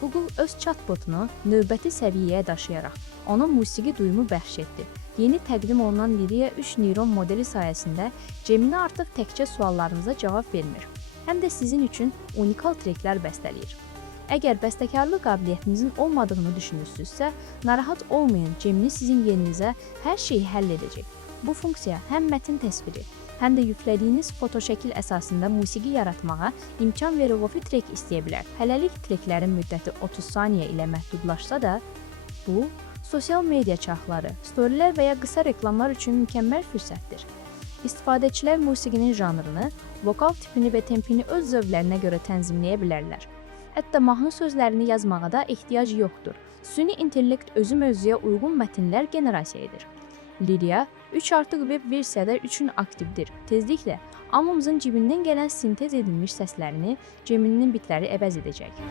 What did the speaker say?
Google öz chatbotunu növbəti səviyyəyə daşıyaraq ona musiqi duyumu bəxş etdi. Yeni təqdim olunan Lyria 3 neyron modeli sayəsində Gemini artıq təkcə suallarınıza cavab vermir, həm də sizin üçün unikal treklər bəstələyir. Əgər bəstəkarlıq qabiliyyətinizin olmadığını düşünürsünüzsə, narahat olmayın, Gemini sizin yerinizə hər şeyi həll edəcək. Bu funksiya həm mətn təsviri, həm də yüklədiyiniz fotoşəkil əsasında musiqi yaratmağa imkan verib trek istəyə bilər. Hələlik treklərin müddəti 30 saniyə ilə məhdudlaşsa da, bu, sosial media çarxları, storilər və ya qısa reklamlar üçün mükəmməl fürsətdir. İstifadəçilər musiqinin janrını, vokal tipini və tempini öz zövqlərinə görə tənzimləyə bilərlər. Hətta mahnı sözlərini yazmağa da ehtiyac yoxdur. Süni intellekt özü mövzuya uyğun mətnlər generasiya edir. Lyria 3+ web versiyada üçün aktivdir. Tezliklə hamımızın cibindən gələn sintez edilmiş səslərini Gemini'nin bitləri əvəz edəcək.